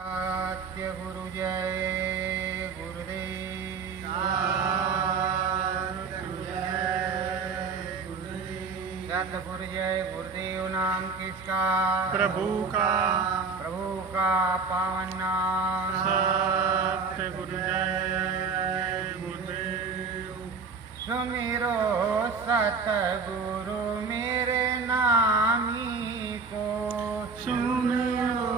सत्य गुरु जय गुरुदेव। सतगुरु जय गुरुदेव नाम किसका? प्रभु का। प्रभु का पावन नाम। सत्य गुरु जय गुरुदेव। सुमिरो सतगुरु मेरे नामी को। सुमिरो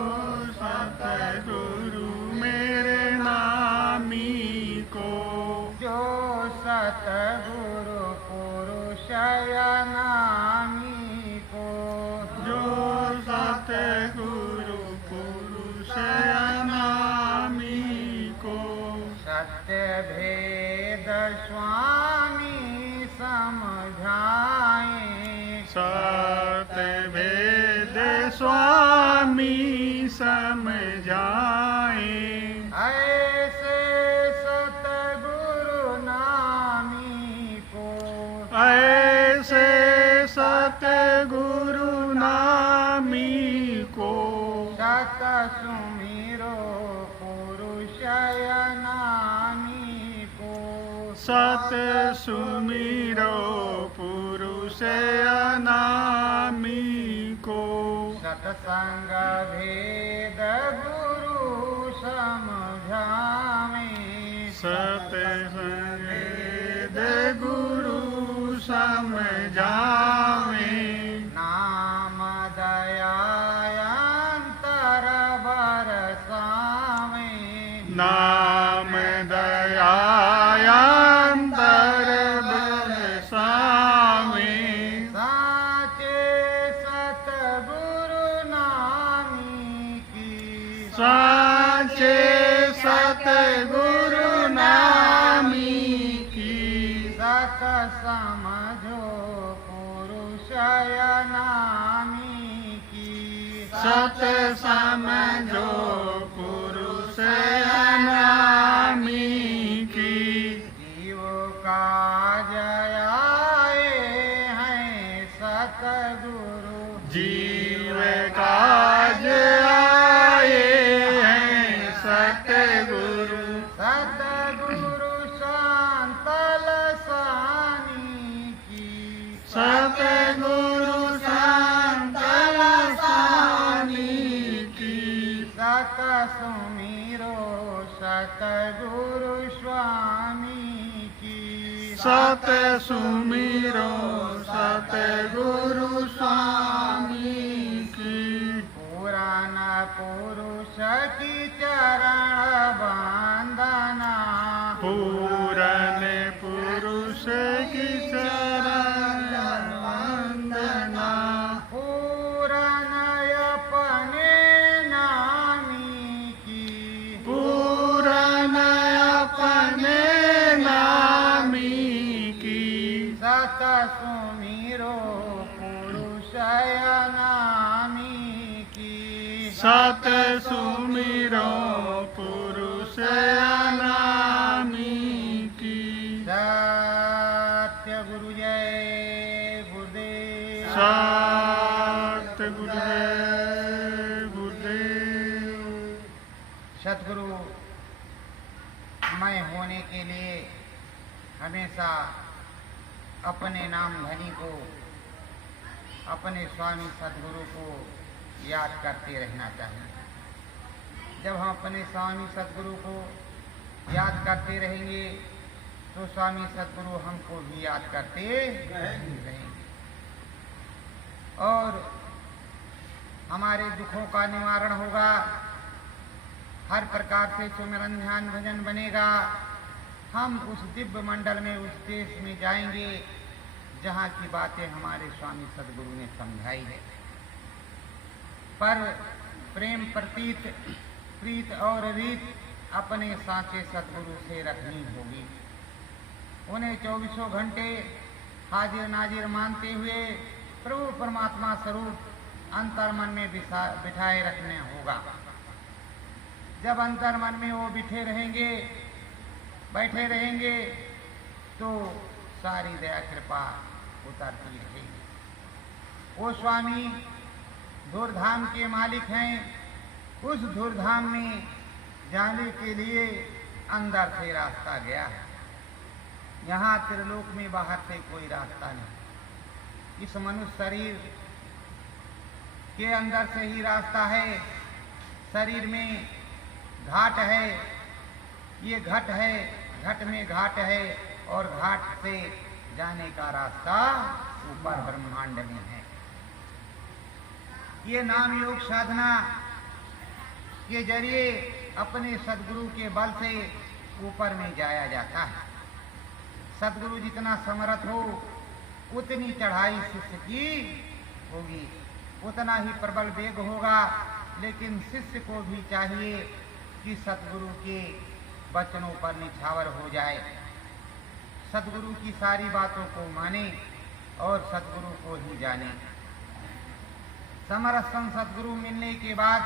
सतगुरु मेरे नामी को। जो सतगुरु पुरुष नामी को। जो सतगुरु पुरुष नामी को। सत्य भेद स्वामी समझाए। सत्य भेद स्वामी समझाए। ऐसे सतगुरु नामी को। ऐसे सतगुरु नामी को। सत सुमिरो पुरुष नामी को। सत सुमिरो पुरुष नामी को। सत्संग भेद गुरु समझावे। सत्संग भेद गुरु समझावे। नाम दया अंतर बरसावे। नाम दया अंतर बरसावे। साचे सतगुरु नामी की। साचे सतगुरु नामी की। सत समझो पुरुष नामी की। सत समझो पुरुष नामी की। जीव का जयाए हैं सतगुरु। जीव काज आए हैं सतगुरु। सतगुरु शांतल सानी की। सतगुरु शांतल सानी की। सत सुमिरो सतगुरु स्वामी की। सत सुमिरो सतगुरु स्वामी की। पुराण पुरुष की चरण बंदना। पूरन पुरुष की चरण वंदना। पूरन अपने नामी की। पूरन अपने नामी की। सत सुमिरो पुरुष नामी की। सत सुमिरो पुरुष नामी की। सत्य गुरु जय गुरुदेव। सत्य गुरुदेव गुरुदेव। सतगुरु मैं होने के लिए हमेशा अपने नाम धनी को, अपने स्वामी सतगुरु को याद करते रहना चाहिए। जब हम अपने स्वामी सतगुरु को याद करते रहेंगे तो स्वामी सतगुरु हमको भी याद करते रहेंगे और हमारे दुखों का निवारण होगा। हर प्रकार से सुमिरन ध्यान भजन बनेगा। हम उस दिव्य मंडल में, उस देश में जाएंगे जहाँ की बातें हमारे स्वामी सतगुरु ने समझाई है। पर प्रेम प्रतीत प्रीत और रीत अपने साचे सतगुरु से रखनी होगी। उन्हें 24 घंटे हाजिर नाजिर मानते हुए प्रभु परमात्मा स्वरूप अंतर मन में बिठाए रखने होगा। जब अंतर मन में वो बैठे रहेंगे तो सारी दया कृपा उतरती रहेगी। वो स्वामी धूर्धाम के मालिक हैं। उस धूर्धाम में जाने के लिए अंदर से रास्ता गया है। यहाँ त्रिलोक में बाहर से कोई रास्ता नहीं। इस मनुष्य शरीर के अंदर से ही रास्ता है। शरीर में घाट है, ये घट है, घट में घाट है और घाट से जाने का रास्ता ऊपर ब्रह्मांड में है। ये नाम योग साधना के जरिए अपने सदगुरु के बल से ऊपर में जाया जाता है। सदगुरु जितना समर्थ हो उतनी चढ़ाई शिष्य की होगी, उतना ही प्रबल वेग होगा। लेकिन शिष्य को भी चाहिए कि सदगुरु के वचनों पर निछावर हो जाए, सदगुरु की सारी बातों को माने और सदगुरु को ही जाने। समरस सदगुरु मिलने के बाद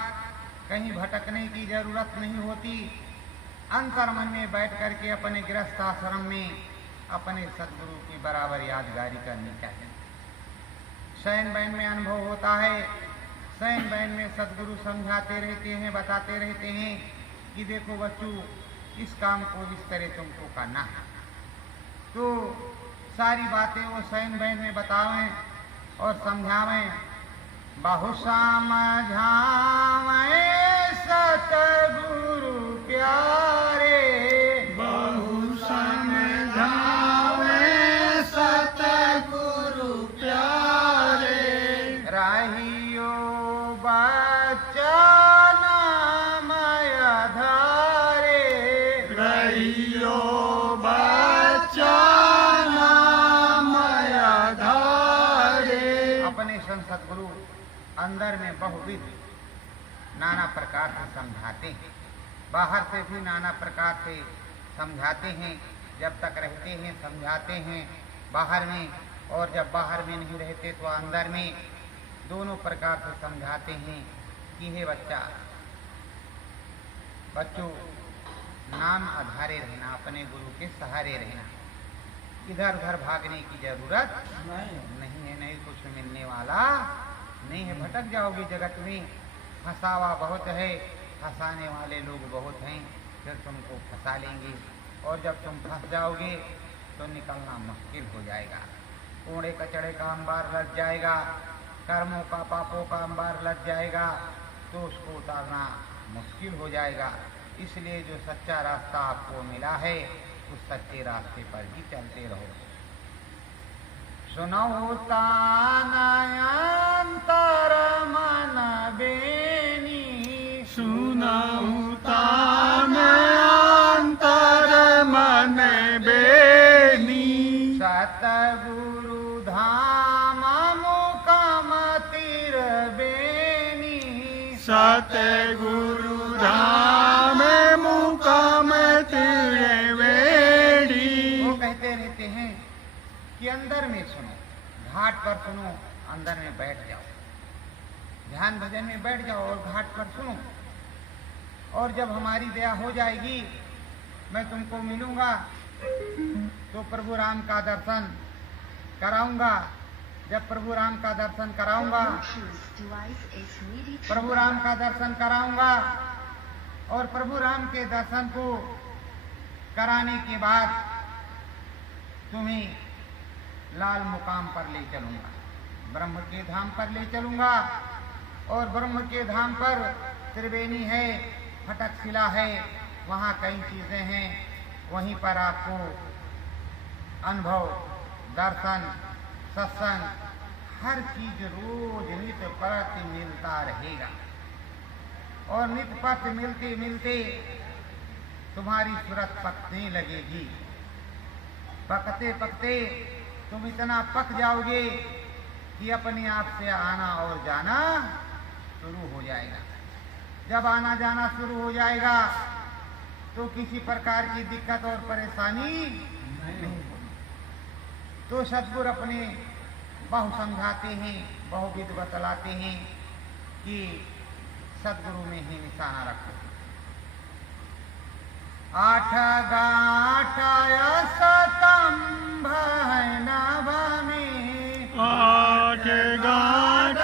कहीं भटकने की जरूरत नहीं होती। अंतर मन में बैठ करके अपने गृहस्थ आश्रम में अपने सदगुरु की बराबर यादगारी करनी चाहिए। शयन बैन में अनुभव होता है, शयन बैन में सदगुरु समझाते रहते हैं, बताते रहते हैं कि देखो बच्चों, इस काम को इस तरह तुमको करना है। तो सारी बातें वो शयन बैन में बतावें और समझावें। बहु समझावें सतगुरु प्यारे, बहु समझावे सतगुरु प्यारे, राहियो बचन मय धारे, रहियो बचन मय धारे। अपने संत सदगुरु अंदर में बहुविध नाना प्रकार से समझाते हैं, बाहर से भी नाना प्रकार से समझाते हैं। जब तक रहते हैं समझाते हैं बाहर में, और जब बाहर में नहीं रहते तो अंदर में, दोनों प्रकार से समझाते हैं कि हे बच्चों नाम आधारे रहना, अपने गुरु के सहारे रहना, इधर उधर भागने की जरूरत नहीं है। नहीं कुछ मिलने वाला नहीं है, भटक जाओगे जगत में। फंसावा बहुत है, फंसाने वाले लोग बहुत हैं, फिर तुमको फंसा लेंगे और जब तुम फंस जाओगे तो निकलना मुश्किल हो जाएगा। कूड़े कचड़े का अंबार लग जाएगा, कर्मों का पापों का अंबार लग जाएगा, तो उसको उतारना मुश्किल हो जाएगा। इसलिए जो सच्चा रास्ता आपको मिला है उस सच्चे रास्ते पर ही चलते रहो। सुनो तानयंतर मन बेनी, सुनहु तान अंतर मन बेनी, सतगुरु धाम मुकम तिर बेनी, सतगुरु धाम मुकम तिर बेनी। वो कहते रहते हैं कि अंदर में सुनो, घाट पर सुनो, अंदर में बैठ जाओ, ध्यान भजन में बैठ जाओ और घाट पर सुनो। और जब हमारी दया हो जाएगी, मैं तुमको मिलूंगा तो प्रभु राम का दर्शन कराऊंगा। जब प्रभु राम का दर्शन कराऊंगा, प्रभु राम का दर्शन कराऊंगा और प्रभु राम के दर्शन को कराने के बाद तुम्हें लाल मुकाम पर ले चलूंगा, ब्रह्म के धाम पर ले चलूंगा। और ब्रह्म के धाम पर त्रिवेणी है, फटक शिला है, वहाँ कई चीजें हैं। वहीं पर आपको अनुभव, दर्शन, सत्संग, हर चीज रोज नित्य प्रति मिलता रहेगा। और नित्य पथ मिलते मिलते तुम्हारी सूरत पकने लगेगी। पकते पकते तुम इतना पक जाओगे कि अपने आप से आना और जाना शुरू हो जाएगा। जब आना जाना शुरू हो जाएगा तो किसी प्रकार की दिक्कत और परेशानी नहीं होगी। तो सद्गुरु अपने बहु समझाते हैं, बहुविध बतलाते हैं कि सद्गुरु में ही निशाना रखो। आठ गाठ स्तंभ है नभ में, आठ गाठ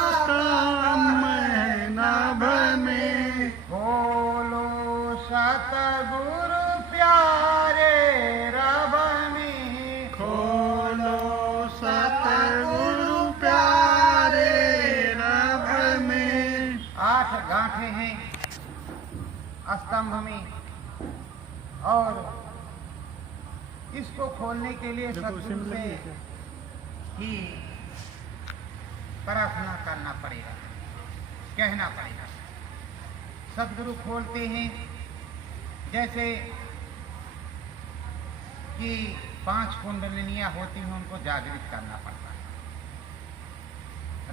स्तंभ है नभ में, स्तंभ में, और इसको खोलने के लिए सदगुरु से ही प्रार्थना करना पड़ेगा, कहना पड़ेगा। सदगुरु खोलते हैं जैसे कि 5 कुंडलिनियां होती हैं, उनको जागृत करना पड़ता है।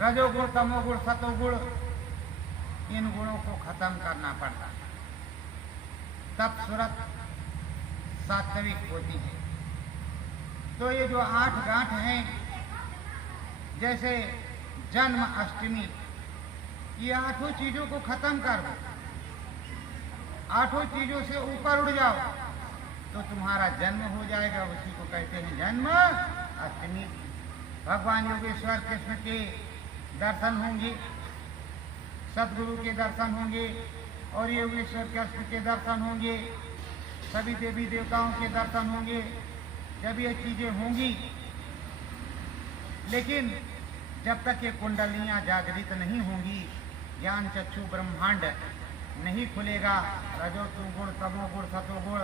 रजोगुण, तमोगुण, सतोगुण, इन गुणों को खत्म करना पड़ता है, तब सूरत सात्विक होती है। तो ये जो 8 गांठ हैं, जैसे जन्म अष्टमी, ये 8 चीजों को खत्म कर दो, 8 चीजों से ऊपर उड़ जाओ तो तुम्हारा जन्म हो जाएगा। उसी को कहते हैं जन्म अष्टमी। भगवान योगेश्वर कृष्ण के दर्शन होंगे, सदगुरु के दर्शन होंगे, और योगेश्वर कृष्ण के दर्शन होंगे, सभी देवी देवताओं के दर्शन होंगे। जब ये चीजें होंगी, लेकिन जब तक ये कुंडलियां जागृत नहीं होंगी, ज्ञान चक्षु ब्रह्मांड नहीं खुलेगा, रजोगुण, तमोगुण, सतोगुण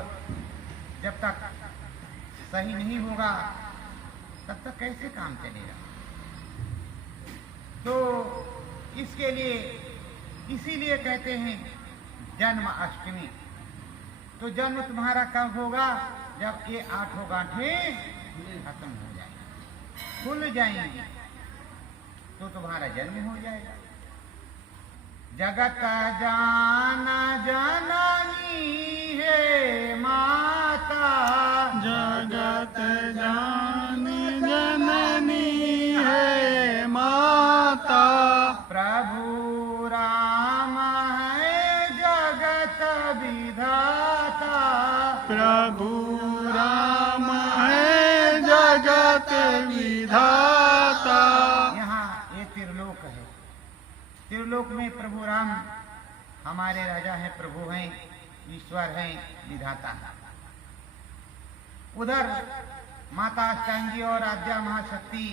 जब तक सही नहीं होगा, तब तक कैसे काम चलेगा। तो इसके लिए, इसीलिए कहते हैं जन्म अष्टमी। तो जन्म तुम्हारा कब होगा? जब ये 8 गांठें खत्म हो जाएंगी, खुल जाएंगी, तो तुम्हारा जन्म हो जाएगा। जगत जाना जननी है माता, जगत जान जननी है माता, प्रभु राम है जगत विधाता, प्रभु राम है जगत विधाता। यहाँ ये त्रिलोक है, त्रिलोक में प्रभु राम हमारे राजा हैं, प्रभु हैं, ईश्वर हैं, विधाता हैं। उधर माता अष्टांगी और आद्या महाशक्ति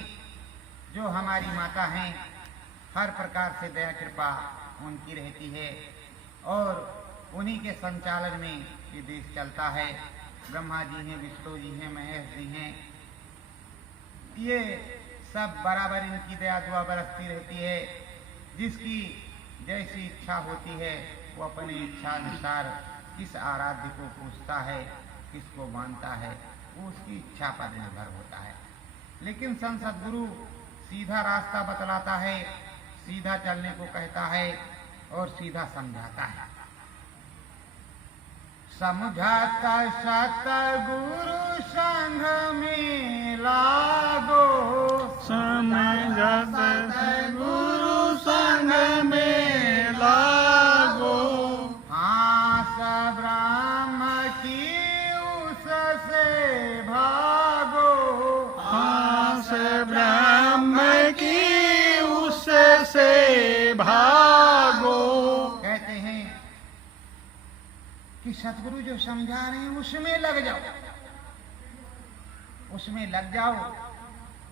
जो हमारी माता हैं, हर प्रकार से दया कृपा उनकी रहती है, और उन्हीं के संचालन में ये देश चलता है। ब्रह्मा जी हैं, विष्णु जी हैं, महेश जी हैं, ये सब बराबर इनकी दया दुआ बरसती रहती है। जिसकी जैसी इच्छा होती है, वो अपनी इच्छा अनुसार किस आराध्य को पूजता है, किसको मानता है, वो उसकी इच्छा पर निर्भर होता है। लेकिन संत सद्गुरु सीधा रास्ता बतलाता है, सीधा चलने को कहता है और सीधा समझाता है। समझाता सतगुरु संग में लागो, समझत सतगुरु संग में लागो, हाँ सब ब्रह्म की उससे भागो, हाँ से ब्रह्म की उससे भागो। कहते हैं कि सतगुरु जो समझा रहे हैं उसमें लग जाओ, उसमें लग जाओ,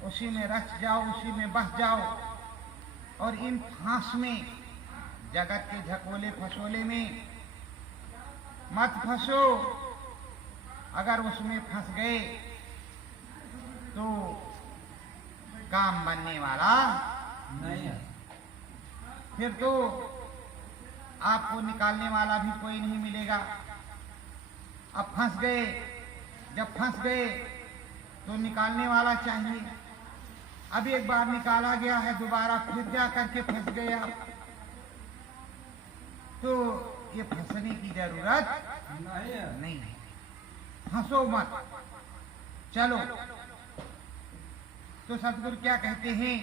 उसी में रच जाओ, उसी में बस जाओ, और इन फांस में, जगत के झकोले फसोले में मत फंसो। अगर उसमें फंस गए तो काम बनने वाला नहीं है, फिर तो आपको निकालने वाला भी कोई नहीं मिलेगा। अब फंस गए, जब फंस गए तो निकालने वाला चाहिए। अब एक बार निकाला गया है, दोबारा फिर जा करके फंस गए आप, तो ये फंसने की जरूरत नहीं है। फंसो मत, चलो। तो सतगुरु क्या कहते हैं?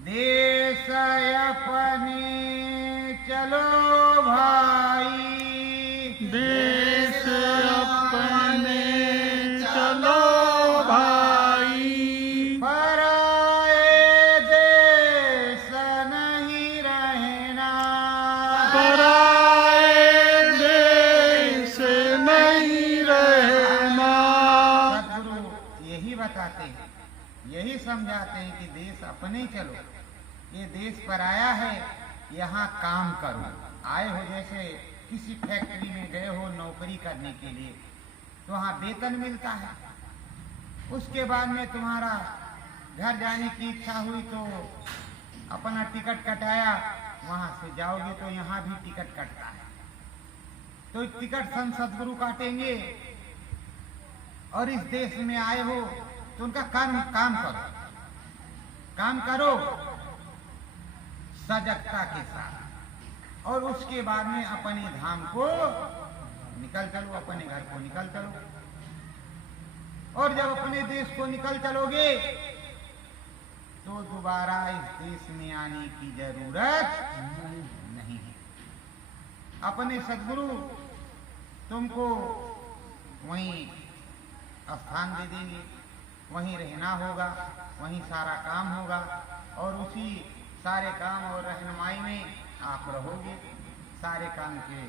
देश अपने चलो भाई, देश अपने चलो भाई, पराए देश नहीं रहना, पराए देश नहीं रहना। सतगुरु यही बताते हैं, यही समझाते हैं कि देश अपने चलो। ये देश पराया है, यहाँ काम करो। आए हो, जैसे किसी फैक्ट्री में गए हो नौकरी करने के लिए, तो वहाँ वेतन मिलता है। उसके बाद में तुम्हारा घर जाने की इच्छा हुई तो अपना टिकट कटाया, वहाँ से जाओगे तो यहाँ भी टिकट कटता है। तो टिकट संत सदगुरु काटेंगे। और इस देश में आए हो तो उनका काम करो सजगता के साथ, और उसके बाद में अपने धाम को निकल चलो, अपने घर को निकल चलो। और जब अपने देश को निकल चलोगे तो दोबारा इस देश में आने की जरूरत नहीं है। अपने सदगुरु तुमको वहीं स्थान दे देंगे, वहीं रहना होगा, वहीं सारा काम होगा, और उसी सारे काम और रहनुमाई में आप रहोगे, सारे काम के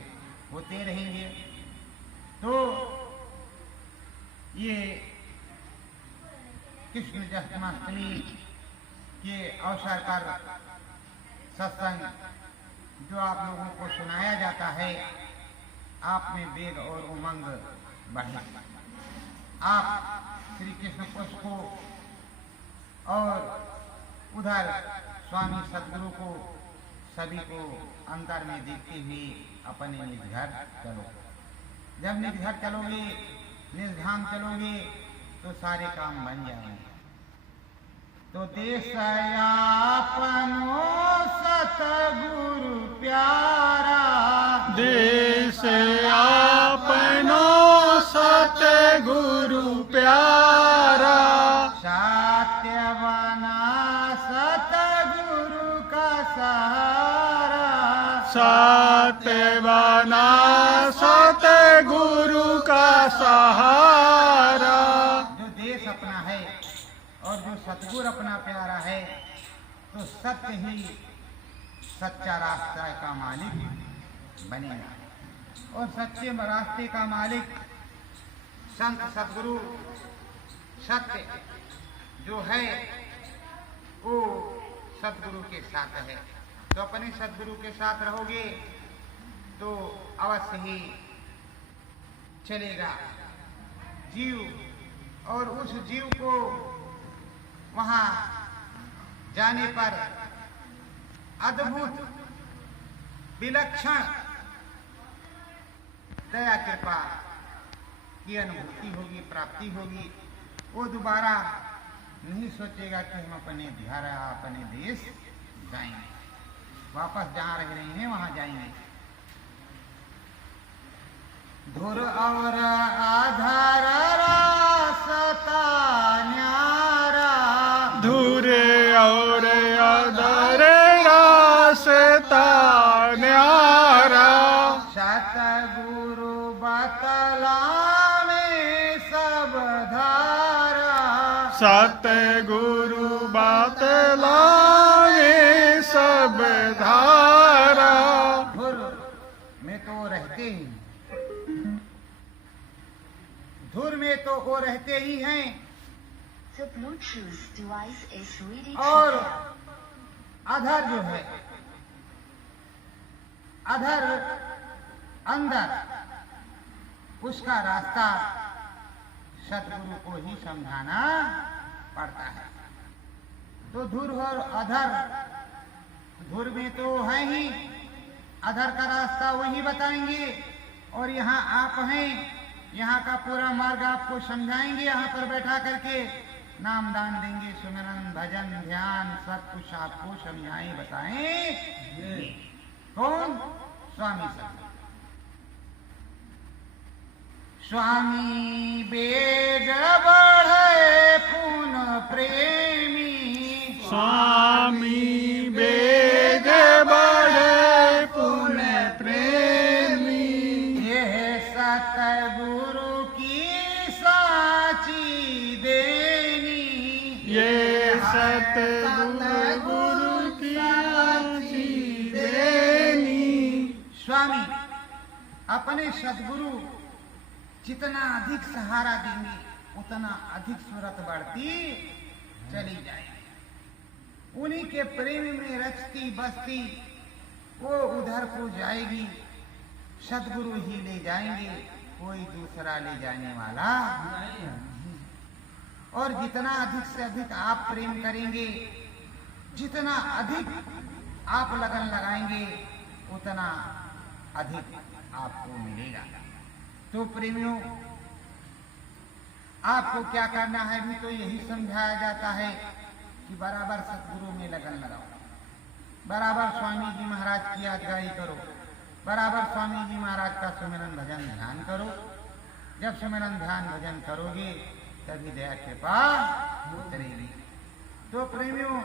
होते रहेंगे। तो ये कृष्ण जन्माष्टमी के अवसर पर सत्संग जो आप लोगों को सुनाया जाता है, आप में वेग और उमंग बढ़े। आप श्री कृष्ण पक्ष को और उधर स्वामी सदगुरु को सभी को अंतर में देखते हुए अपने निज घर चलो। जब निज घर चलोगे, निज धाम चलोगे तो सारे काम बन जाएंगे। तो देश अपनो सतगुरु प्यारा, देश अपनो सतगुरु प्यारा, सत्यवाना सतगुरु का सहारा, सत्यवाना सतगुरु का सहारा। जो देश अपना है और जो सतगुरु अपना प्यारा है, तो सत्य ही सच्चा रास्ता का मालिक बनेगा। और सच्चे रास्ते का मालिक संत सदगुरु सत्य जो है वो सदगुरु के साथ है। तो अपने सदगुरु के साथ रहोगे तो अवश्य ही चलेगा जीव, और उस जीव को वहां जाने पर अद्भुत विलक्षण दया कृपा की अनुभूति होगी, प्राप्ति होगी। वो दोबारा नहीं सोचेगा कि हम अपने घर अपने देश जाएंगे, वापस जहाँ रह रहे हैं वहां जाएंगे। धुर और आधार रास्ता न्यारा, धुर और आधार रास्ता न्यारा, सतगुरु बतलावे सब धारा, सतगुरु बतलावे सब धारा। धुर में तो रहते ही, धुर में तो वो रहते ही हैं, The Bluetooth device is ready to और pair. अधर जो है, अधर अंदर उसका रास्ता सतगुरु को ही समझाना पड़ता है। तो धुर और अधर, धुर में तो है ही, अधर का रास्ता वही बताएंगे, और यहाँ आप हैं, यहाँ का पूरा मार्ग आपको समझाएंगे। यहाँ पर बैठा करके नाम दान देंगे, सुमिरन भजन ध्यान सब कुछ आपको समझाएं बताएं। कौन? स्वामी सदगुरु। स्वामी वेग बढ़े पुन प्रेमी, स्वामी वेग बढ़े पुन प्रेमी, यह सतगुरु की साची देनी, ये सतगुरु की साची देनी। स्वामी अपने सदगुरु जितना अधिक सहारा देंगे उतना अधिक सूरत बढ़ती चली जाएगी। उन्हीं के प्रेम में रचती बसती वो उधर को जाएगी, सदगुरु ही ले जाएंगे, कोई दूसरा ले जाने वाला नहीं। और जितना अधिक से अधिक आप प्रेम करेंगे, जितना अधिक आप लगन लगाएंगे, उतना अधिक आपको मिलेगा। तो प्रेमियों, आपको क्या करना है भी तो यही समझाया जाता है कि बराबर सतगुरु में लगन लगाओ, बराबर स्वामी जी महाराज की आज्ञाई करो, बराबर स्वामी जी महाराज का सुमिरन भजन ध्यान करो। जब सुमिरन ध्यान भजन करोगे तभी दया कृपा उतरेगी। तो प्रेमियों,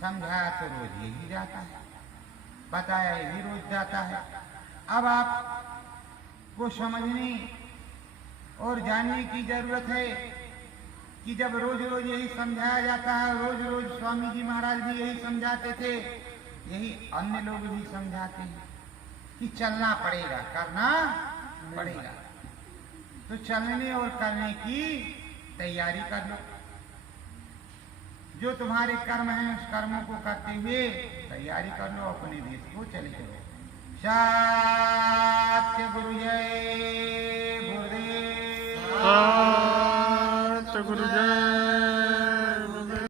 समझाया तो रोज यही जाता है, बताया यही रोज जाता है। अब आपको समझने और जानने की जरूरत है कि जब रोज रोज यही समझाया जाता है, रोज रोज स्वामी जी महाराज भी यही समझाते थे, यही अन्य लोग भी समझाते हैं कि चलना पड़ेगा, करना पड़ेगा। तो चलने और करने की तैयारी कर लो। जो तुम्हारे कर्म हैं उस कर्मों को करते हुए तैयारी कर लो, अपने देश को चले चलो। सत्य गुरु जय गुरुदेव। सत्य गुरु जय